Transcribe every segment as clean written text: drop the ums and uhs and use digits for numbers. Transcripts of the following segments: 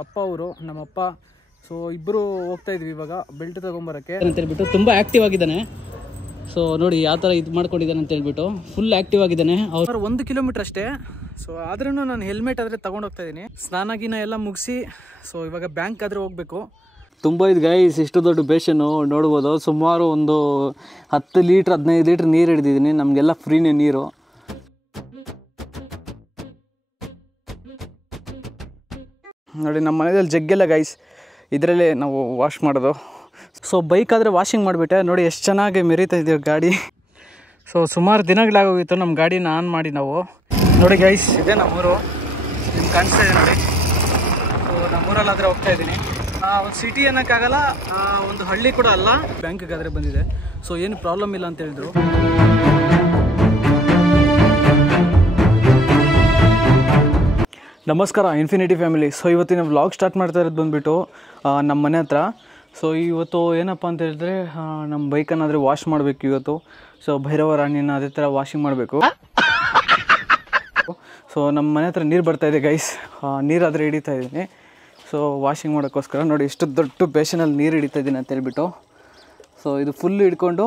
ಅಪ್ಪ ಅವರು ನಮ್ಮಪ್ಪ ಸೊ ಇಬ್ಬರು ಹೋಗ್ತಾ ಇದ್ವಿ ಇವಾಗ ಬೆಲ್ಟ್ ತಗೊಂಬರಕ್ಕೆ ಅಂತ ಹೇಳ್ಬಿಟ್ಟು ತುಂಬ ಆ್ಯಕ್ಟಿವ್ ಆಗಿದ್ದಾನೆ. ಸೊ ನೋಡಿ ಯಾವ ಥರ ಇದು ಮಾಡ್ಕೊಂಡಿದ್ದಾನೆ ಅಂತ ಹೇಳ್ಬಿಟ್ಟು ಫುಲ್ ಆ್ಯಕ್ಟಿವ್ ಆಗಿದ್ದಾನೆ. ಅವ್ರು 1 ಕಿಲೋಮೀಟರ್ ಅಷ್ಟೇ. ಸೊ ಆದ್ರೂ ನಾನು ಹೆಲ್ಮೆಟ್ ಆದರೆ ತಗೊಂಡು ಹೋಗ್ತಾ ಇದ್ದೀನಿ. ಸ್ನಾನ ಎಲ್ಲ ಮುಗಿಸಿ ಸೊ ಇವಾಗ ಬ್ಯಾಂಕ್ ಆದರೆ ಹೋಗಬೇಕು. ತುಂಬ ಇದು ಗೈಸ್, ಇಷ್ಟು ದೊಡ್ಡ ಬೇಷನ್ನು ನೋಡ್ಬೋದು. ಸುಮಾರು ಒಂದು 10 ಲೀಟ್ರ್ 15 ಲೀಟ್ರ್ ನೀರು ಹಿಡಿದಿದ್ದೀನಿ. ನಮಗೆಲ್ಲ ಫ್ರೀನೇ ನೀರು. ನೋಡಿ ನಮ್ಮ ಮನೆಯಲ್ಲಿ ಜಗ್ಗೆಲ್ಲ ಗೈಸ್ ಇದರಲ್ಲೇ ನಾವು ವಾಶ್ ಮಾಡೋದು. ಸೊ ಬೈಕ್ ಆದರೆ ವಾಷಿಂಗ್ ಮಾಡಿಬಿಟ್ಟೆ. ನೋಡಿ ಎಷ್ಟು ಚೆನ್ನಾಗಿ ಮೆರೀತಾ ಇದೆಯೋ ಗಾಡಿ. ಸೊ ಸುಮಾರು ದಿನಗಳಾಗೋಗಿತ್ತು ನಮ್ಮ ಗಾಡಿನ ಆನ್ ಮಾಡಿ ನಾವು. ನೋಡಿ ಗೈಸ್ ಇದೆ ನಮ್ಮೂರು, ನಿಮ್ಗೆ ಕಾಣಿಸ್ತಾ ಇದೆ ನೋಡಿ. ಸೊ ನಮ್ಮೂರಲ್ಲಾದರೆ ಹೋಗ್ತಾ ಇದ್ದೀನಿ. ಒಂದು ಸಿಟಿ ಅನ್ನೋಕ್ಕಾಗಲ್ಲ, ಒಂದು ಹಳ್ಳಿ ಕೂಡ ಅಲ್ಲ. ಬ್ಯಾಂಕಿಗಾದರೆ ಬಂದಿದೆ. ಸೊ ಏನು ಪ್ರಾಬ್ಲಮ್ ಇಲ್ಲ ಅಂತ ಹೇಳಿದ್ರು. ನಮಸ್ಕಾರ ಇನ್ಫಿನಿಟಿ ಫ್ಯಾಮಿಲಿ. ಸೊ ಇವತ್ತಿನ ವ್ಲಾಗ್ ಸ್ಟಾರ್ಟ್ ಮಾಡ್ತಾ ಇರೋದು ಬಂದುಬಿಟ್ಟು ನಮ್ಮ ಮನೆ ಹತ್ರ. ಸೊ ಇವತ್ತು ಏನಪ್ಪ ಅಂತ ಹೇಳಿದ್ರೆ ನಮ್ಮ ಬೈಕನ್ನಾದರೆ ವಾಶ್ ಮಾಡಬೇಕು ಇವತ್ತು. ಸೊ ಭೈರವ ರಾಣಿನ ಅದೇ ಥರ ವಾಷಿಂಗ್ ಮಾಡಬೇಕು. ಸೊ ನಮ್ಮ ಮನೆ ಹತ್ರ ನೀರು ಬರ್ತಾಯಿದೆ ಗೈಸ್, ನೀರಾದರೆ ಹಿಡಿತಾ ಇದ್ದೀನಿ. ಸೊ ವಾಷಿಂಗ್ ಮಾಡೋಕ್ಕೋಸ್ಕರ ನೋಡಿ ಎಷ್ಟು ದೊಡ್ಡ ಬೇಷನಲ್ಲಿ ನೀರು ಹಿಡಿತಾ ಇದ್ದೀನಿ ಅಂತ ಹೇಳ್ಬಿಟ್ಟು. ಸೊ ಇದು ಫುಲ್ ಹಿಡ್ಕೊಂಡು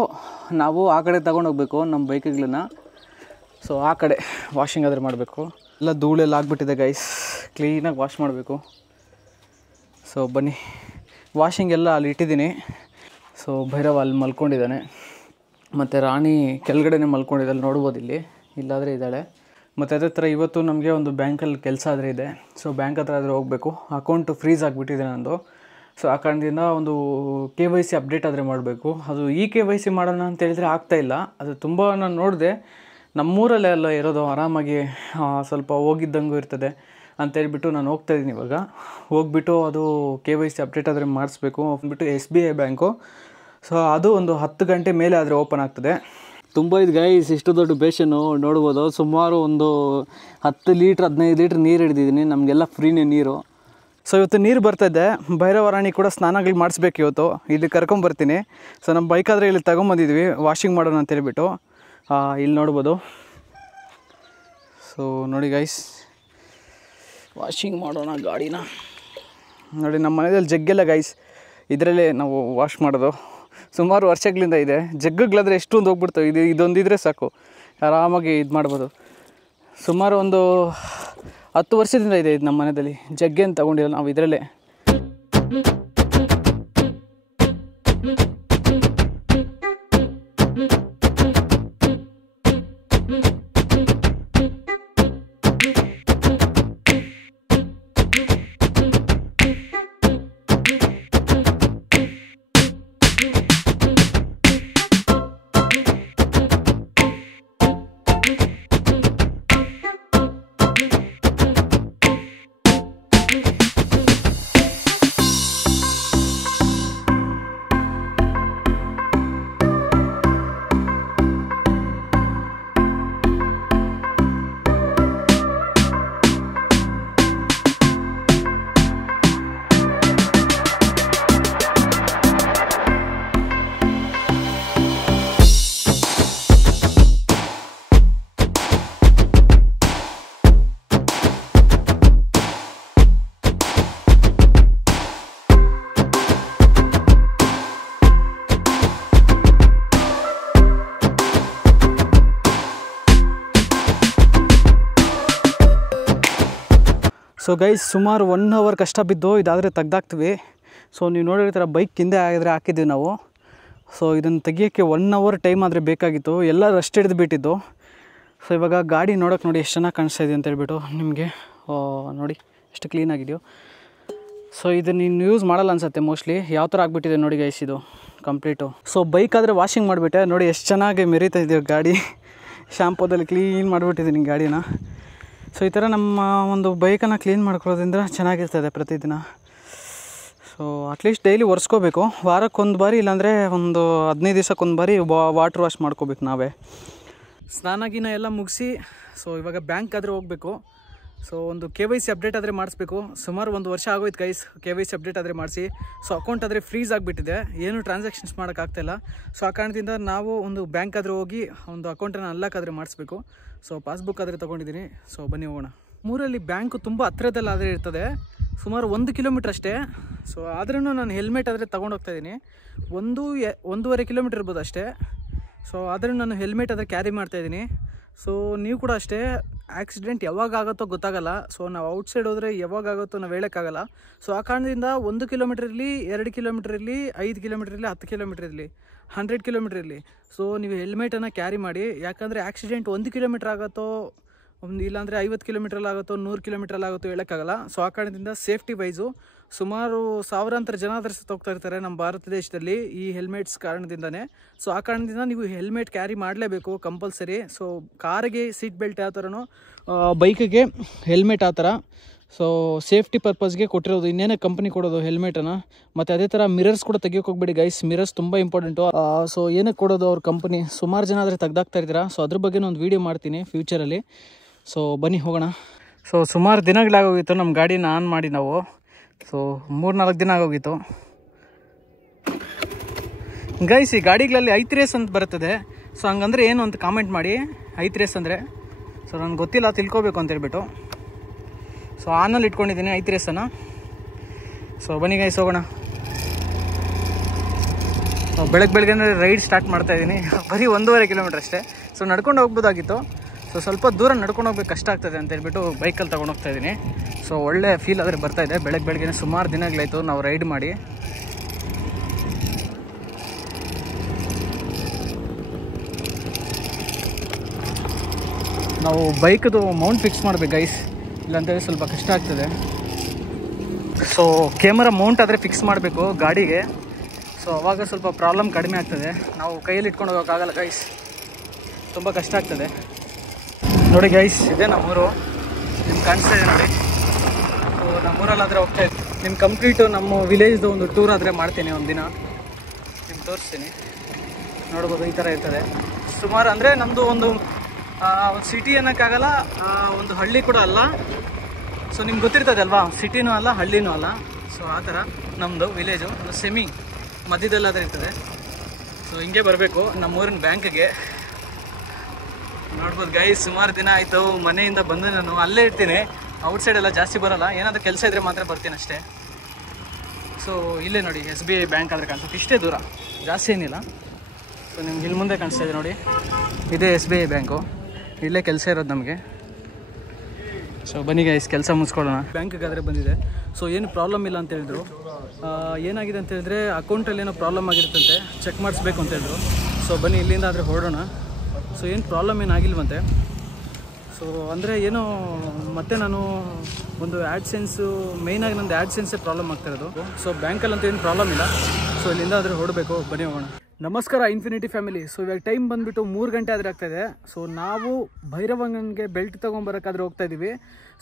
ನಾವು ಆ ಕಡೆ ತಗೊಂಡೋಗ್ಬೇಕು ನಮ್ಮ ಬೈಕ್ಗಳನ್ನ. ಸೊ ಆ ಕಡೆ ವಾಷಿಂಗ್ ಆದರೆ ಮಾಡಬೇಕು. ಎಲ್ಲ ಧೂಳೆಲ್ಲ ಆಗಿಬಿಟ್ಟಿದೆ ಗೈಸ್, ಕ್ಲೀನಾಗಿ ವಾಶ್ ಮಾಡಬೇಕು. ಸೊ ಬನ್ನಿ, ವಾಷಿಂಗ್ ಎಲ್ಲ ಅಲ್ಲಿ ಇಟ್ಟಿದ್ದೀನಿ. ಸೊ ಭೈರವ ಅಲ್ಲಿ ಮಲ್ಕೊಂಡಿದ್ದಾನೆ, ಮತ್ತು ರಾಣಿ ಕೆಳಗಡೆನೇ ಮಲ್ಕೊಂಡಿದ್ದಾಳೆ, ನೋಡ್ಬೋದು ಇಲ್ಲಿ, ಇಲ್ಲಾದರೆ ಇದ್ದಾಳೆ. ಮತ್ತು ಅದೇ ಥರ ಇವತ್ತು ನಮಗೆ ಒಂದು ಬ್ಯಾಂಕಲ್ಲಿ ಕೆಲಸ ಆದರೆ ಇದೆ. ಸೊ ಬ್ಯಾಂಕ್ ಹತ್ರ ಆದರೆ ಹೋಗಬೇಕು. ಅಕೌಂಟು ಫ್ರೀಸ್ ಆಗಿಬಿಟ್ಟಿದೆ ನಂದು. ಸೊ ಆ ಕಾರಣದಿಂದ ಒಂದು KYC ಅಪ್ಡೇಟ್ ಆದರೆ ಮಾಡಬೇಕು. ಅದು KYC ಮಾಡೋಣ ಅಂತ ಹೇಳಿದ್ರೆ ಆಗ್ತಾಯಿಲ್ಲ. ಅದು ತುಂಬ ನಾನು ನೋಡಿದೆ, ನಮ್ಮೂರಲ್ಲೇ ಎಲ್ಲ ಇರೋದು, ಆರಾಮಾಗಿ ಸ್ವಲ್ಪ ಹೋಗಿದ್ದಂಗೂ ಇರ್ತದೆ ಅಂತೇಳ್ಬಿಟ್ಟು ನಾನು ಹೋಗ್ತಾಯಿದ್ದೀನಿ. ಇವಾಗ ಹೋಗ್ಬಿಟ್ಟು ಅದು KYC ಅಪ್ಡೇಟ್ ಆದರೆ ಮಾಡಿಸ್ಬೇಕು. ಅಂದ್ಬಿಟ್ಟು SBI ಬ್ಯಾಂಕು. ಸೊ ಅದು ಒಂದು 10 ಗಂಟೆ ಮೇಲೆ ಆದರೆ ಓಪನ್ ಆಗ್ತದೆ. ತುಂಬ ಇದು ಗೈಸ್, ಇಷ್ಟು ದೊಡ್ಡ ಬೇಷನ್ನು ನೋಡ್ಬೋದು. ಸುಮಾರು ಒಂದು 10 ಲೀಟ್ರ್ 15 ಲೀಟ್ರ್ ನೀರು ಹಿಡಿದಿದ್ದೀನಿ. ನಮಗೆಲ್ಲ ಫ್ರೀನೇ ನೀರು. ಸೊ ಇವತ್ತು ನೀರು ಬರ್ತಾಯಿದ್ದೆ. ಭೈರವ ರಾಣಿ ಕೂಡ ಸ್ನಾನಗಳು ಮಾಡಿಸ್ಬೇಕು ಇವತ್ತು. ಇಲ್ಲಿ ಕರ್ಕೊಂಬರ್ತೀನಿ. ಸೊ ನಮ್ಮ ಬೈಕಾದರೆ ಇಲ್ಲಿ ತಗೊಂಬಂದಿದ್ವಿ ವಾಷಿಂಗ್ ಮಾಡೋಣ ಅಂತೇಳ್ಬಿಟ್ಟು. ಇಲ್ಲಿ ನೋಡ್ಬೋದು. ಸೊ ನೋಡಿ ಗೈಸ್, ವಾಷಿಂಗ್ ಮಾಡೋಣ ಗಾಡಿನ. ನೋಡಿ ನಮ್ಮ ಮನೆಯಲ್ಲಿ ಜಗ್ಗೆಲ್ಲ ಗೈಸ್ ಇದರಲ್ಲೇ ನಾವು ವಾಶ್ ಮಾಡೋದು. ಸುಮಾರು ವರ್ಷಗಳಿಂದ ಇದೆ. ಜಗ್ಗುಗಳಾದರೆ ಎಷ್ಟೊಂದು ಹೋಗ್ಬಿಡ್ತವೆ. ಇದೊಂದಿದ್ರೆ ಸಾಕು, ಆರಾಮಾಗಿ ಇದು ಮಾಡ್ಬೋದು. ಸುಮಾರು ಒಂದು 10 ವರ್ಷದಿಂದ ಇದೆ ಇದು ನಮ್ಮ ಮನೆಯಲ್ಲಿ. ಜಗ್ಗೇನು ತೊಗೊಂಡಿಲ್ಲ ನಾವು ಇದರಲ್ಲೇ. ಸೊ ಗೈಸ್ ಸುಮಾರು 1 ಅವರ್ ಕಷ್ಟ ಬಿದ್ದು ಇದಾದರೆ ತೆಗ್ದಾಕ್ತೀವಿ. ಸೊ ನೀವು ನೋಡಿರೋ ಥರ ಬೈಕ್ ಹಿಂದೆ ಆಗಿದ್ರೆ ಹಾಕಿದ್ದೀವಿ ನಾವು. ಸೊ ಇದನ್ನು ತೆಗಿಯೋಕ್ಕೆ 1 ಅವರ್ ಟೈಮ್ ಆದರೆ ಬೇಕಾಗಿತ್ತು. ಎಲ್ಲ ರಸ್ಟ್ ಹಿಡಿದು ಬಿಟ್ಟಿದ್ದು. ಸೊ ಇವಾಗ ಗಾಡಿ ನೋಡೋಕೆ ನೋಡಿ ಎಷ್ಟು ಚೆನ್ನಾಗಿ ಕಾಣಿಸ್ತಾ ಇದೆ ಅಂತ ಹೇಳ್ಬಿಟ್ಟು ನಿಮಗೆ. ನೋಡಿ ಎಷ್ಟು ಕ್ಲೀನಾಗಿದೆಯೋ. ಸೊ ಇದನ್ನು ನೀನು ಯೂಸ್ ಮಾಡಲ್ಲ ಅನ್ಸುತ್ತೆ ಮೋಸ್ಟ್ಲಿ. ಯಾವ ಥರ ಆಗಿಬಿಟ್ಟಿದೆ ನೋಡಿ ಗೈಸ್ ಇದು ಕಂಪ್ಲೀಟು. ಸೊ ಬೈಕ್ ಆದರೆ ವಾಷಿಂಗ್ ಮಾಡಿಬಿಟ್ಟೆ. ನೋಡಿ ಎಷ್ಟು ಚೆನ್ನಾಗಿ ಮೆರೀತಾ ಇದೆಯೋ ಗಾಡಿ. ಶಾಂಪೂದಲ್ಲಿ ಕ್ಲೀನ್ ಮಾಡಿಬಿಟ್ಟಿದ್ದೀನಿ ಗಾಡಿನ. ಸೊ ಈ ಥರ ನಮ್ಮ ಒಂದು ಬೈಕನ್ನು ಕ್ಲೀನ್ ಮಾಡ್ಕೊಳ್ಳೋದ್ರಿಂದ ಚೆನ್ನಾಗಿರ್ತದೆ ಪ್ರತಿದಿನ. ಸೊ ಅಟ್ಲೀಸ್ಟ್ ಡೈಲಿ ಒರೆಸ್ಕೋಬೇಕು. ವಾರಕ್ಕೊಂದು ಬಾರಿ, ಇಲ್ಲಾಂದರೆ ಒಂದು 15 ದಿವಸಕ್ಕೊಂದು ಬಾರಿ ವಾಟರ್ ವಾಶ್ ಮಾಡ್ಕೋಬೇಕು ನಾವೇ. ಸ್ನಾನ ಎಲ್ಲ ಮುಗಿಸಿ ಸೊ ಇವಾಗ ಬ್ಯಾಂಕ್ ಆದರೆ ಹೋಗಬೇಕು. ಸೊ ಒಂದು KYC ಅಪ್ಡೇಟ್ ಆದರೆ ಮಾಡಿಸ್ಬೇಕು. ಸುಮಾರು 1 ವರ್ಷ ಆಗೋಯ್ತು ಗೈಸ್ KYC ಅಪ್ಡೇಟ್ ಆದರೆ ಮಾಡಿಸಿ. ಸೊ ಅಕೌಂಟ್ ಆದರೆ ಫ್ರೀಸ್ ಆಗಿಬಿಟ್ಟಿದೆ, ಏನು ಟ್ರಾನ್ಸಾಕ್ಷನ್ಸ್ ಮಾಡೋಕ್ಕಾಗ್ತಾಯಿಲ್ಲ. ಸೊ ಆ ಕಾರಣದಿಂದ ನಾವು ಒಂದು ಬ್ಯಾಂಕ್ ಆದರೆ ಹೋಗಿ ಒಂದು ಅಕೌಂಟನ್ನು ಅನ್ಲಾಕ್ ಆದರೆ ಮಾಡಿಸ್ಬೇಕು. ಸೊ ಪಾಸ್ಬುಕ್ ಆದರೆ ತೊಗೊಂಡಿದ್ದೀನಿ. ಸೊ ಬನ್ನಿ ಹೋಗೋಣ. ಮೂರಲ್ಲಿ ಬ್ಯಾಂಕು ತುಂಬ ಹತ್ತಿರದಲ್ಲಾದರೆ ಇರ್ತದೆ. ಸುಮಾರು 1 ಕಿಲೋಮೀಟ್ರ್ ಅಷ್ಟೇ. ಸೊ ಆದ್ರೂ ನಾನು ಹೆಲ್ಮೆಟ್ ಆದರೆ ತೊಗೊಂಡೋಗ್ತಾಯಿದ್ದೀನಿ. 1.5 ಕಿಲೋಮೀಟ್ರ್ ಇರ್ಬೋದು ಅಷ್ಟೇ. ಸೊ ಆದರೂ ನಾನು ಹೆಲ್ಮೆಟ್ ಆದರೆ ಕ್ಯಾರಿ ಮಾಡ್ತಾಯಿದ್ದೀನಿ. ಸೊ ನೀವು ಕೂಡ ಅಷ್ಟೇ, ಆಕ್ಸಿಡೆಂಟ್ ಯಾವಾಗ ಆಗುತ್ತೋ ಗೊತ್ತಾಗಲ್ಲ. ಸೊ ನಾವು ಔಟ್ಸೈಡ್ ಹೋದರೆ ಯಾವಾಗ ಆಗುತ್ತೋ ನಾವು ಹೇಳೋಕ್ಕಾಗಲ್ಲ. ಸೊ ಆ ಕಾರಣದಿಂದ 1 ಕಿಲೋಮೀಟ್ರ್ ಇರಲಿ, 2 ಕಿಲೋಮೀಟ್ರ್ ಇರಲಿ, 5 ಕಿಲೋಮೀಟ್ರ್ ಇರಲಿ, 10 ಕಿಲೋಮೀಟ್ರ್ ಇರಲಿ, 100 ಕಿಲೋಮೀಟ್ರ್ ಇರಲಿ, ಸೊ ನೀವು ಹೆಲ್ಮೆಟನ್ನು ಕ್ಯಾರಿ ಮಾಡಿ. ಯಾಕಂದರೆ ಆಕ್ಸಿಡೆಂಟ್ 1 ಕಿಲೋಮೀಟ್ರ್ ಆಗುತ್ತೋ, ಇಲ್ಲಾಂದರೆ 50 ಕಿಲೋಮೀಟ್ರಲ್ಲಿ ಆಗುತ್ತೋ, 100 ಕಿಲೋಮೀಟ್ರಲ್ಲಿ ಆಗುತ್ತೋ ಹೇಳೋಕ್ಕಾಗಲ್ಲ. ಸೊ ಆ ಕಾರಣದಿಂದ ಸೇಫ್ಟಿ ವೈಸು ಸುಮಾರು ಸಾವಿರಾಂತರ ಜನ ಆದರೂ ಹೋಗ್ತಾ ಇರ್ತಾರೆ ನಮ್ಮ ಭಾರತ ದೇಶದಲ್ಲಿ ಈ ಹೆಲ್ಮೆಟ್ಸ್ ಕಾರಣದಿಂದನೇ. ಸೊ ಆ ಕಾರಣದಿಂದ ನೀವು ಹೆಲ್ಮೆಟ್ ಕ್ಯಾರಿ ಮಾಡಲೇಬೇಕು ಕಂಪಲ್ಸರಿ. ಸೊ ಕಾರಿಗೆ ಸೀಟ್ ಬೆಲ್ಟ್ ಯಾವ ಥರನೋ ಬೈಕಿಗೆ ಹೆಲ್ಮೆಟ್ ಆ ಥರ. ಸೊ ಸೇಫ್ಟಿ ಪರ್ಪಸ್ಗೆ ಕೊಟ್ಟಿರೋದು, ಇನ್ನೇನೇ ಕಂಪ್ನಿ ಕೊಡೋದು ಹೆಲ್ಮೆಟನ್ನು. ಮತ್ತು ಅದೇ ಥರ ಮಿರರ್ಸ್ ಕೂಡ ತೆಗಿಯೋಕೆ ಹೋಗ್ಬೇಡಿ ಗೈಸ್, ಮಿರರ್ಸ್ ತುಂಬ ಇಂಪಾರ್ಟೆಂಟು. ಸೊ ಏನಕ್ಕೆ ಕೊಡೋದು ಅವ್ರ ಕಂಪ್ನಿ, ಸುಮಾರು ಜನ ಆದರೆ ತೆಗ್ದಾಕ್ತಾ ಇದ್ದೀರಾ. ಸೊ ಅದ್ರ ಬಗ್ಗೆ ಒಂದು ವೀಡಿಯೋ ಮಾಡ್ತೀನಿ ಫ್ಯೂಚರಲ್ಲಿ. ಸೊ ಬನ್ನಿ ಹೋಗೋಣ. ಸೊ ಸುಮಾರು ದಿನಗಳಾಗೋಗಿತ್ತು ನಮ್ಮ ಗಾಡಿನ ಆನ್ ಮಾಡಿ ನಾವು. ಸೊ 3-4 ದಿನ ಆಗೋಗಿತ್ತು ಗೈಸ್. ಈ ಗಾಡಿಗಳಲ್ಲಿ ಐತ್ ರೇಸ್ ಅಂತ ಬರ್ತದೆ. ಸೊ ಹಂಗಂದ್ರೆ ಏನು ಅಂತ ಕಾಮೆಂಟ್ ಮಾಡಿ, ಐತ್ ರೇಸ್ ಅಂದರೆ. ಸೊ ನನಗೆ ಗೊತ್ತಿಲ್ಲ, ತಿಳ್ಕೊಬೇಕು ಅಂತ ಹೇಳ್ಬಿಟ್ಟು ಸೊ ಆನಲ್ಲಿ ಇಟ್ಕೊಂಡಿದ್ದೀನಿ ಐತ್ ರೇಸನ್ನು. ಸೊ ಬನ್ನಿ ಗೈಸ್ ಹೋಗೋಣ. ಬೆಳಗ್ಗೆ ರೈಡ್ ಸ್ಟಾರ್ಟ್ ಮಾಡ್ತಾಯಿದ್ದೀನಿ. ಬರೀ 1.5 ಕಿಲೋಮೀಟ್ರ್ ಅಷ್ಟೇ. ಸೊ ನಡ್ಕೊಂಡು ಹೋಗ್ಬೋದಾಗಿತ್ತು. ಸೊ ಸ್ವಲ್ಪ ದೂರ ನಡ್ಕೊಂಡು ಹೋಗ್ಬೇಕು, ಕಷ್ಟ ಆಗ್ತದೆ ಅಂತ ಹೇಳ್ಬಿಟ್ಟು ಬೈಕಲ್ಲಿ ತೊಗೊಂಡು ಹೋಗ್ತಾಯಿದ್ದೀನಿ. ಸೊ ಒಳ್ಳೆ ಫೀಲ್ ಆದರೆ ಬರ್ತಾಯಿದೆ. ಬೆಳಗ್ಗೆ ಸುಮಾರು ದಿನಗಳಾಯಿತು ನಾವು ರೈಡ್ ಮಾಡಿ. ನಾವು ಬೈಕದು ಮೌಂಟ್ ಫಿಕ್ಸ್ ಮಾಡಬೇಕು ಗೈಸ್, ಇಲ್ಲಾಂತೇಳಿ ಸ್ವಲ್ಪ ಕಷ್ಟ ಆಗ್ತದೆ. ಸೊ ಕ್ಯಾಮರಾ ಮೌಂಟ್ ಆದರೆ ಫಿಕ್ಸ್ ಮಾಡಬೇಕು ಗಾಡಿಗೆ. ಸೊ ಅವಾಗ ಸ್ವಲ್ಪ ಪ್ರಾಬ್ಲಮ್ ಕಡಿಮೆ ಆಗ್ತದೆ. ನಾವು ಕೈಯಲ್ಲಿ ಇಟ್ಕೊಂಡು ಹೋಗೋಕ್ಕಾಗಲ್ಲ ಗೈಸ್, ತುಂಬ ಕಷ್ಟ ಆಗ್ತದೆ. ನೋಡಿ ಗೈಸ್, ಇದೆ ನಮ್ಮೂರು, ನಿಮ್ಗೆ ಕಾಣಿಸ್ತಾ ಇದೆ ನೋಡಿ. ಸೊ ನಮ್ಮೂರಲ್ಲಾದರೆ ಹೋಗ್ತಾಯಿದ್ದೆ. ನಿಮ್ಮ ಕಂಪ್ಲೀಟು ನಮ್ಮ ವಿಲೇಜ್ದು ಒಂದು ಟೂರ್ ಆದರೆ ಮಾಡ್ತೀನಿ, ಒಂದು ದಿನ ನಿಮ್ಗೆ ತೋರಿಸ್ತೀನಿ. ನೋಡ್ಬೋದು ಈ ಥರ ಇರ್ತದೆ ಸುಮಾರು. ಅಂದರೆ ನಮ್ಮದು ಒಂದು ಸಿಟಿ ಅನ್ನೋಕ್ಕಾಗಲ್ಲ, ಒಂದು ಹಳ್ಳಿ ಕೂಡ ಅಲ್ಲ. ಸೊ ನಿಮ್ಗೆ ಗೊತ್ತಿರ್ತದೆ ಅಲ್ವಾ, ಸಿಟಿನೂ ಅಲ್ಲ ಹಳ್ಳಿನೂ ಅಲ್ಲ. ಸೊ ಆ ಥರ ನಮ್ಮದು ವಿಲೇಜು, ಒಂದು ಸೆಮಿ ಮಧ್ಯದಲ್ಲಾದರೆ ಇರ್ತದೆ. ಸೊ ಹಿಂಗೆ ಬರಬೇಕು ನಮ್ಮೂರಿನ ಬ್ಯಾಂಕ್ಗೆ. ನೋಡ್ಬೋದು ಗೈಸ್, ಸುಮಾರು ದಿನ ಆಯಿತು ಮನೆಯಿಂದ ಬಂದು ನಾನು ಅಲ್ಲೇ ಇರ್ತೀನಿ. ಔಟ್ಸೈಡ್ ಎಲ್ಲ ಜಾಸ್ತಿ ಬರೋಲ್ಲ, ಏನಾದರೂ ಕೆಲಸ ಇದ್ದರೆ ಮಾತ್ರ ಬರ್ತೀನಿ ಅಷ್ಟೇ. ಸೊ ಇಲ್ಲೇ ನೋಡಿ SBI ಬ್ಯಾಂಕ್ ಆದರೆ ಕಾಣಿಸುತ್ತೆ, ಇಷ್ಟೇ ದೂರ, ಜಾಸ್ತಿ ಏನಿಲ್ಲ. ಸೊ ನಿಮ್ಗೆ ಇಲ್ಲಿ ಮುಂದೆ ಕಾಣಿಸ್ತಾ ಇದೆ ನೋಡಿ, ಇದೇ SBI ಬ್ಯಾಂಕು. ಇಲ್ಲೇ ಕೆಲಸ ಇರೋದು ನಮಗೆ. ಸೊ ಬನ್ನಿ ಗೈಸ್, ಕೆಲಸ ಮುಗಿಸ್ಕೊಳ್ಳೋಣ. ಬ್ಯಾಂಕಿಗಾದರೆ ಬಂದಿದೆ. ಸೊ ಏನು ಪ್ರಾಬ್ಲಮ್ ಇಲ್ಲ ಅಂತ ಹೇಳಿದ್ರು. ಏನಾಗಿದೆ ಅಂತ ಹೇಳಿದ್ರೆ ಅಕೌಂಟಲ್ಲಿ ಏನೋ ಪ್ರಾಬ್ಲಮ್ ಆಗಿರುತ್ತಂತೆ, ಚೆಕ್ ಮಾಡಿಸ್ಬೇಕು ಅಂತ ಹೇಳಿದ್ರು. ಸೊ ಬನ್ನಿ ಇಲ್ಲಿಂದ ಆದರೆ ಹೊರಡೋಣ. ಸೊ ಏನು ಪ್ರಾಬ್ಲಮ್ ಏನಾಗಿಲ್ವಂತೆ. ಸೊ ಅಂದರೆ ಏನೋ ಮತ್ತೆ ನಾನು ಒಂದು ಆ್ಯಡ್ಸೆನ್ಸು, ಮೇಯ್ನಾಗಿ ನಂದು ಆ್ಯಡ್ಸೆನ್ಸೇ ಪ್ರಾಬ್ಲಮ್ ಆಗ್ತಾಯಿರೋದು. ಸೊ ಬ್ಯಾಂಕಲ್ಲಂತೂ ಏನು ಪ್ರಾಬ್ಲಮ್ ಇಲ್ಲ. ಸೊ ಇಲ್ಲಿಂದ ಆದರೆ ಹೊರಡಬೇಕು, ಬನ್ನಿ ಹೋಗೋಣ. ನಮಸ್ಕಾರ ಇನ್ಫಿನಿಟಿ ಫ್ಯಾಮಿಲಿ. ಸೊ ಇವಾಗ ಟೈಮ್ ಬಂದುಬಿಟ್ಟು 3 ಗಂಟೆ ಆದರೆ ಆಗ್ತಾಯಿದೆ. ಸೊ ನಾವು ಭೈರವಂಗನಿಗೆ ಬೆಲ್ಟ್ ತೊಗೊಂಬರೋಕ್ಕಾದ್ರೆ ಹೋಗ್ತಾಯಿದ್ದೀವಿ.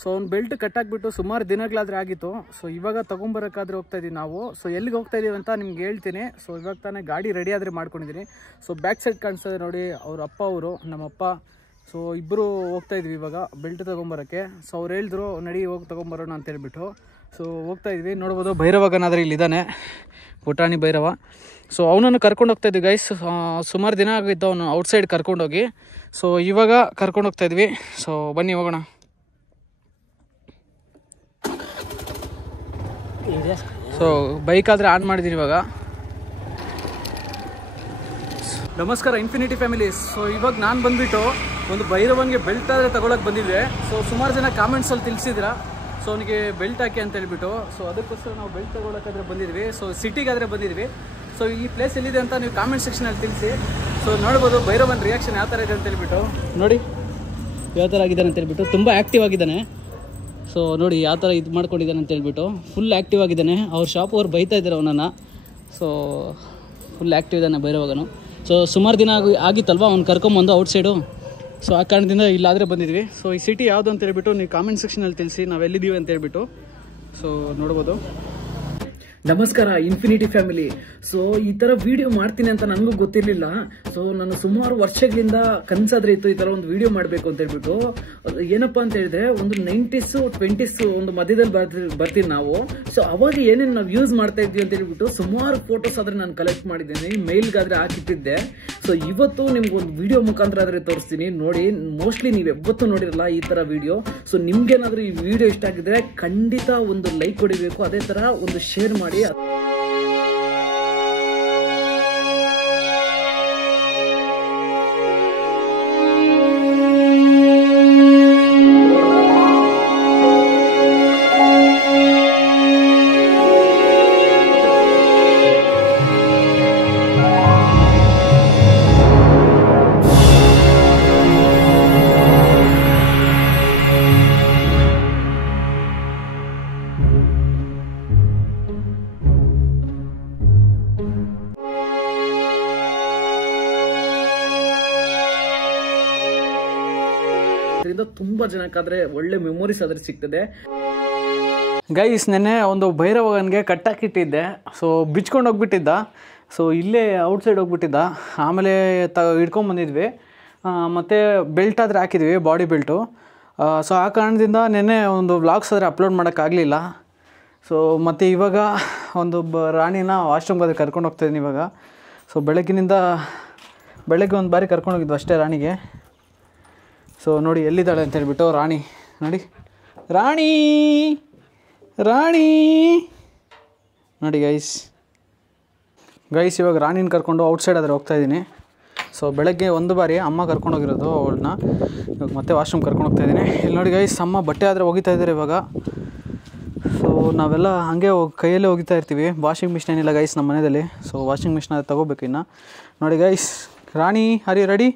ಸೊ ಅವ್ನು ಬೆಲ್ಟ್ ಕಟ್ಟಾಕ್ಬಿಟ್ಟು ಸುಮಾರು ದಿನಗಳಾದರೆ ಆಗಿತ್ತು. ಸೊ ಇವಾಗ ತೊಗೊಂಬರೋಕ್ಕಾದ್ರೆ ಹೋಗ್ತಾಯಿದ್ದೀವಿ ನಾವು. ಸೊ ಎಲ್ಲಿಗೆ ಹೋಗ್ತಾಯಿದ್ದೀವಿ ಅಂತ ನಿಮ್ಗೆ ಹೇಳ್ತೀನಿ. ಸೊ ಇವಾಗ ತಾನೇ ಗಾಡಿ ರೆಡಿ ಆದರೆ ಮಾಡ್ಕೊಂಡಿದ್ದೀನಿ. ಸೊ ಬ್ಯಾಕ್ ಸೈಡ್ ಕಾಣಿಸ್ತದೆ ನೋಡಿ, ಅವ್ರ ಅಪ್ಪ ಅವರು, ನಮ್ಮಪ್ಪ. ಸೊ ಇಬ್ಬರು ಹೋಗ್ತಾಯಿದ್ವಿ ಇವಾಗ ಬೆಲ್ಟ್ ತೊಗೊಂಬರೋಕ್ಕೆ. ಸೊ ಅವ್ರು ಹೇಳಿದ್ರು ನಡಿ ಹೋಗಿ ತೊಗೊಂಬರೋಣ ಅಂತ ಹೇಳ್ಬಿಟ್ಟು. ಸೊ ಹೋಗ್ತಾಯಿದ್ವಿ. ನೋಡ್ಬೋದು ಭೈರವಗನಾದರೆ ಇಲ್ಲಿದ್ದಾನೆ, ಪುಟಾಣಿ ಭೈರವ. ಸೊ ಅವನನ್ನು ಕರ್ಕೊಂಡು ಹೋಗ್ತಾಯಿದ್ವಿ ಗೈಸ್. ಸುಮಾರು ದಿನ ಆಗಿತ್ತು ಅವನು ಔಟ್ಸೈಡ್ ಕರ್ಕೊಂಡೋಗಿ. ಸೊ ಇವಾಗ ಕರ್ಕೊಂಡು ಹೋಗ್ತಾಯಿದ್ವಿ. ಸೊ ಬನ್ನಿ ಹೋಗೋಣ. ಸೊ ಬೈಕ್ ಆದರೆ ಆನ್ ಮಾಡಿದ್ದೀನಿ ಇವಾಗ. ನಮಸ್ಕಾರ ಇನ್ಫಿನಿಟಿ ಫ್ಯಾಮಿಲಿ. ಸೊ ಇವಾಗ ನಾನು ಬಂದುಬಿಟ್ಟು ಒಂದು ಭೈರವನ್ಗೆ ಬೆಲ್ಟ್ ಆದರೆ ತಗೊಳಕ್ಕೆ ಬಂದಿದ್ದೆ. ಸೊ ಸುಮಾರು ಜನ ಕಾಮೆಂಟ್ಸಲ್ಲಿ ತಿಳಿಸಿದ್ರ, ಸೊ ಅವನಿಗೆ ಬೆಲ್ಟ್ ಹಾಕಿ ಅಂತ ಹೇಳ್ಬಿಟ್ಟು. ಸೊ ಅದಕ್ಕೋಸ್ಕರ ನಾವು ಬೆಲ್ಟ್ ತಗೊಳಕ್ಕಾದ್ರೆ ಬಂದಿದ್ವಿ. ಸೊ ಸಿಟಿಗಾದರೆ ಬಂದಿದ್ವಿ. ಸೊ ಈ ಪ್ಲೇಸ್ ಎಲ್ಲಿದೆ ಅಂತ ನೀವು ಕಾಮೆಂಟ್ ಸೆಕ್ಷನಲ್ಲಿ ತಿಳಿಸಿ. ಸೊ ನೋಡ್ಬೋದು ಭೈರವನ್ ರಿಯಾಕ್ಷನ್ ಯಾವ ಥರ ಇದೆ ಅಂತ ಹೇಳ್ಬಿಟ್ಟು. ನೋಡಿ ಯಾವ ಥರ ಆಗಿದ್ದಾನೆ ಅಂತ ಹೇಳ್ಬಿಟ್ಟು, ತುಂಬ ಆ್ಯಕ್ಟಿವ್ ಆಗಿದ್ದಾನೆ. ಸೊ ನೋಡಿ ಯಾವ ಥರ ಇದು ಮಾಡ್ಕೊಂಡಿದ್ದಾನೆ ಅಂತ ಹೇಳ್ಬಿಟ್ಟು, ಫುಲ್ ಆ್ಯಕ್ಟಿವ್ ಆಗಿದ್ದಾನೆ. ಅವ್ರ ಶಾಪ್ ಅವ್ರು ಬೈತಾ ಇದ್ದಾರೆ ಅವನನ್ನು. ಸೊ ಫುಲ್ ಆ್ಯಕ್ಟಿವ್ ಇದ್ದಾನೆ ಭೈರವಗನು. ಸೊ ಸುಮಾರು ದಿನ ಆಗಿತ್ತಲ್ವ ಅವ್ನು ಕರ್ಕೊಂಬಂದು ಔಟ್ಸೈಡು. ಸೊ ಆ ಕಾರಣದಿಂದ ಇಲ್ಲಾದರೆ ಬಂದಿದ್ವಿ. ಸೊ ಈ ಸಿಟಿ ಯಾವುದು ಅಂತ ಹೇಳ್ಬಿಟ್ಟು ನೀವು ಕಾಮೆಂಟ್ ಸೆಕ್ಷನಲ್ಲಿ ತಿಳಿಸಿ, ನಾವು ಎಲ್ಲಿದ್ದೀವಿ ಅಂತ ಹೇಳ್ಬಿಟ್ಟು. ಸೊ ನೋಡ್ಬೋದು ನಮಸ್ಕಾರ ಇನ್ಫಿನಿಟಿ ಫ್ಯಾಮಿಲಿ. ಸೊ ಈ ತರ ವಿಡಿಯೋ ಮಾಡ್ತೀನಿ ಅಂತ ನನಗೂ ಗೊತ್ತಿರಲಿಲ್ಲ. ಸೊ ನಾನು ಸುಮಾರು ವರ್ಷಗಳಿಂದ ಕನ್ಸಾದ್ರೆ ಇತ್ತು ಈ ತರ ಒಂದು ವಿಡಿಯೋ ಮಾಡಬೇಕು ಅಂತ ಹೇಳ್ಬಿಟ್ಟು. ಏನಪ್ಪಾ ಅಂತ ಹೇಳಿದ್ರೆ ಒಂದು 90s 20s ಒಂದು ಮಧ್ಯದಲ್ಲಿ ಬರ್ತೀವಿ ನಾವು. ಸೊ ಅವಾಗ ಏನೇನು ನಾವು ಯೂಸ್ ಮಾಡ್ತಾ ಇದ್ವಿ ಅಂತ ಹೇಳ್ಬಿಟ್ಟು ಸುಮಾರು ಫೋಟೋಸ್ ಆದ್ರೆ ನಾನು ಕಲೆಕ್ಟ್ ಮಾಡಿದ್ದೀನಿ, ಮೇಲ್ಗಾದ್ರೆ ಹಾಕಿಟ್ಟಿದ್ದೆ. ಸೊ ಇವತ್ತು ನಿಮ್ಗೆ ಒಂದು ವಿಡಿಯೋ ಮುಖಾಂತರ ಆದ್ರೆ ತೋರಿಸ್ತೀನಿ ನೋಡಿ. ಮೋಸ್ಟ್ಲಿ ನೀವು ಯಾವತ್ತೂ ನೋಡಿರಲ್ಲ ಈ ತರ ವಿಡಿಯೋ. ಸೊ ನಿಮ್ಗೇನಾದ್ರೂ ಈ ವಿಡಿಯೋ ಇಷ್ಟ ಆಗಿದ್ರೆ ಖಂಡಿತ ಒಂದು ಲೈಕ್ ಕೊಡಿಬೇಕು, ಅದೇ ತರ ಒಂದು ಶೇರ್ ಮಾಡಿ. ತುಂಬಾ ಜನಕ್ಕಾದ್ರೆ ಒಳ್ಳೆ ಮೆಮೊರೀಸ್ ಆದ್ರೆ ಸಿಗ್ತದೆ. ಗೈಸ್ ನೆನ್ನೆ ಒಂದು ಭೈರವನಿಗೆ ಕಟ್ಟಾಕಿಟ್ಟಿದ್ದೆ. ಸೊ ಬಿಚ್ಕೊಂಡು ಹೋಗ್ಬಿಟ್ಟಿದ್ದ. ಸೊ ಇಲ್ಲೇ ಔಟ್ಸೈಡ್ ಹೋಗ್ಬಿಟ್ಟಿದ್ದ. ಆಮೇಲೆ ಹಿಡ್ಕೊಂಬಂದಿದ್ವಿ. ಮತ್ತು ಬೆಲ್ಟ್ ಆದರೆ ಹಾಕಿದ್ವಿ, ಬಾಡಿ ಬೆಲ್ಟು. ಸೊ ಆ ಕಾರಣದಿಂದ ನೆನ್ನೆ ಒಂದು ವ್ಲಾಗ್ಸ್ ಆದರೆ ಅಪ್ಲೋಡ್ ಮಾಡೋಕ್ಕಾಗಲಿಲ್ಲ. ಸೊ ಮತ್ತು ಇವಾಗ ಒಂದು ರಾಣಿನ ವಾಶ್ರೂಮ್ಗೆ ಕರ್ಕೊಂಡು ಹೋಗ್ತಾಯಿದ್ದೀನಿ ಇವಾಗ. ಸೊ ಬೆಳಗ್ಗೆ ಒಂದು ಬಾರಿ ಕರ್ಕೊಂಡು ಹೋಗಿದ್ವಿ ಅಷ್ಟೇ ರಾಣಿಗೆ. ಸೊ ನೋಡಿ ಎಲ್ಲಿದ್ದಾಳೆ ಅಂತ ಹೇಳ್ಬಿಟ್ಟು ರಾಣಿ ನೋಡಿ, ರಾಣಿ ನೋಡಿ ಗೈಸ್ ಇವಾಗ ರಾಣಿನ ಕರ್ಕೊಂಡು ಔಟ್ಸೈಡ್ ಆದರೆ ಹೋಗ್ತಾಯಿದ್ದೀನಿ. ಸೊ ಬೆಳಗ್ಗೆ ಒಂದು ಬಾರಿ ಅಮ್ಮ ಕರ್ಕೊಂಡೋಗಿರೋದು ಅವಳನ್ನ. ಇವಾಗ ಮತ್ತೆ ವಾಶ್ರೂಮ್ ಕರ್ಕೊಂಡು ಹೋಗ್ತಾಯಿದ್ದೀನಿ. ಇಲ್ಲಿ ನೋಡಿ ಗೈಸ್ ಅಮ್ಮ ಬಟ್ಟೆ ಆದರೆ ಒಗಿತಾ ಇದ್ದಾರೆ ಇವಾಗ. ಸೊ ನಾವೆಲ್ಲ ಹಾಗೆ ಕೈಯಲ್ಲೇ ಒಗಿತಾ ಇರ್ತೀವಿ. ವಾಷಿಂಗ್ ಮಿಷಿನ್ ಏನಿಲ್ಲ ಗೈಸ್ ನಮ್ಮ ಮನೆಯಲ್ಲಿ. ಸೊ ವಾಷಿಂಗ್ ಮಿಷಿನ್ ಅದು ತೊಗೋಬೇಕು ಇನ್ನು. ನೋಡಿ ಗೈಸ್ ರಾಣಿ ಹರಿ ರೆಡಿ,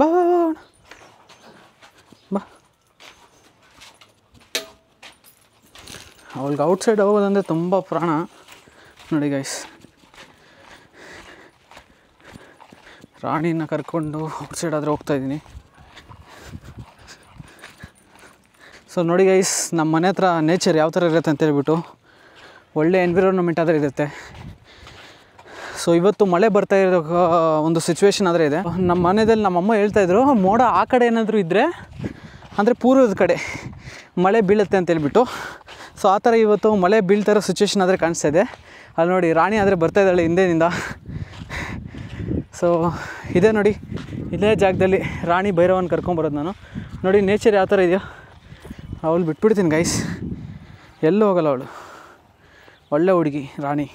ಬಾ ಬಾ. ಅವಳಿಗೆ ಔಟ್ಸೈಡ್ ಹೋಗೋದಂದರೆ ತುಂಬ ಪ್ರಾಣ. ನೋಡಿ ಗೈಸ್ ರಾಣಿನ ಕರ್ಕೊಂಡು ಔಟ್ಸೈಡ್ ಆದರೆ ಹೋಗ್ತಾಯಿದ್ದೀನಿ. ಸೊ ನೋಡಿ ಗೈಸ್ ನಮ್ಮ ಮನೆ ಹತ್ರ ನೇಚರ್ ಯಾವ ಥರ ಇರುತ್ತೆ ಅಂತ ಹೇಳ್ಬಿಟ್ಟು ಒಳ್ಳೆ ಎನ್ವಿರಾನ್ಮೆಂಟ್ ಆದರೆ ಇರುತ್ತೆ. ಸೊ ಇವತ್ತು ಮಳೆ ಬರ್ತಾ ಇರೋ ಒಂದು ಸಿಚುವೇಶನ್ ಆದರೆ ಇದೆ. ನಮ್ಮ ಮನೆಯಲ್ಲಿ ನಮ್ಮಮ್ಮ ಹೇಳ್ತಾಯಿದ್ರು ಮೋಡ ಆ ಕಡೆ ಏನಾದರೂ ಇದ್ದರೆ ಅಂದರೆ ಪೂರ್ವದ ಕಡೆ ಮಳೆ ಬೀಳುತ್ತೆ ಅಂತೇಳ್ಬಿಟ್ಟು. ಸೊ ಆ ಥರ ಇವತ್ತು ಮಳೆ ಬೀಳ್ತಾ ಇರೋ ಸಿಚುವೇಶನ್ ಆದರೆ ಕಾಣಿಸ್ತಾ ಇದೆ. ಅಲ್ಲಿ ನೋಡಿ ರಾಣಿ ಆದರೆ ಬರ್ತಾಯಿದ್ದಾಳೆ ಹಿಂದೆನಿಂದ. ಸೊ ಇದೇ ನೋಡಿ ಇದೇ ಜಾಗದಲ್ಲಿ ರಾಣಿ ಭೈರವನ ಕರ್ಕೊಂಬರೋದು ನಾನು. ನೋಡಿ ನೇಚರ್ ಯಾವ ಥರ ಇದೆಯೋ. ಅವಳು ಬಿಟ್ಬಿಡ್ತೀನಿ ಗೈಸ್, ಎಲ್ಲೂ ಹೋಗಲ್ಲ ಅವಳು. ಒಳ್ಳೆ ಹುಡುಗಿ ರಾಣಿ.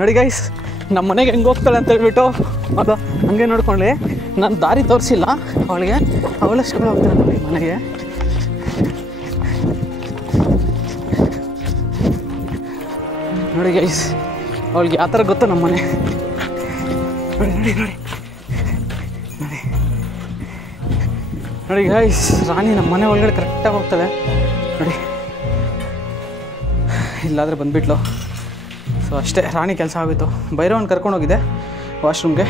ನೋಡಿ ಗೈಸ್ ನಮ್ಮ ಮನೆಗೆ ಹೆಂಗೆ ಹೋಗ್ತಾಳೆ ಅಂತ ಹೇಳ್ಬಿಟ್ಟು ಅದು ಹಂಗೆ ನೋಡ್ಕೊಳ್ಳಿ. ನಾನು ದಾರಿ ತೋರಿಸಿಲ್ಲ ಅವಳಿಗೆ, ಅವಳಷ್ಟು ಹೋಗ್ತಾಳೆ ನೋಡಿ ಮನೆಗೆ. ನೋಡಿ ಗೈಸ್ ಅವಳಿಗೆ ಯಾವ ಥರ ಗೊತ್ತು ನಮ್ಮ ಮನೆ. ನೋಡಿ ನೋಡಿ ನೋಡಿ ನೋಡಿ ನೋಡಿ ಗೈಸ್ ರಾಣಿ ನಮ್ಮ ಮನೆ ಒಳಗಡೆ ಕರೆಕ್ಟಾಗಿ ಹೋಗ್ತಾಳೆ ನೋಡಿ. ಇಲ್ಲಾದರೆ ಬಂದುಬಿಟ್ಲು. ಸೊ ಅಷ್ಟೇ ರಾಣಿ ಕೆಲಸ ಆಗೋಯಿತು. ಭೈರವನ ಕರ್ಕೊಂಡೋಗಿದ್ದೆ ವಾಶ್ರೂಮ್ಗೆ.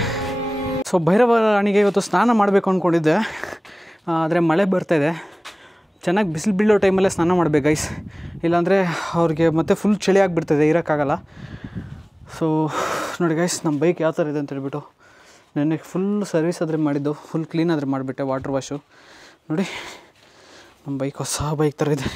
ಸೊ ಭೈರವ ರಾಣಿಗೆ ಇವತ್ತು ಸ್ನಾನ ಮಾಡಬೇಕು ಅಂದ್ಕೊಂಡಿದ್ದೆ, ಆದರೆ ಮಳೆ ಬರ್ತಾಯಿದೆ. ಚೆನ್ನಾಗಿ ಬಿಸಿಲು ಬೀಳೋ ಟೈಮಲ್ಲೇ ಸ್ನಾನ ಮಾಡಬೇಕು ಗೈಸ್, ಇಲ್ಲಾಂದರೆ ಅವ್ರಿಗೆ ಮತ್ತೆ ಫುಲ್ ಚಳಿ ಆಗಿಬಿಡ್ತದೆ, ಇರೋಕ್ಕಾಗಲ್ಲ. ಸೊ ನೋಡಿ ಗೈಸ್ ನಮ್ಮ ಬೈಕ್ ಯಾವ ಥರ ಇದೆ ಅಂತ ಹೇಳ್ಬಿಟ್ಟು ನೆನ್ನೆ ಫುಲ್ ಸರ್ವಿಸ್ ಆದರೆ ಮಾಡಿದ್ದು, ಫುಲ್ ಕ್ಲೀನ್ ಆದರೆ ಮಾಡಿಬಿಟ್ಟೆ ವಾಟ್ರ್ ವಾಶು. ನೋಡಿ ನಮ್ಮ ಬೈಕ್ ಹೊಸ ಬೈಕ್ ಥರ ಇದೆ.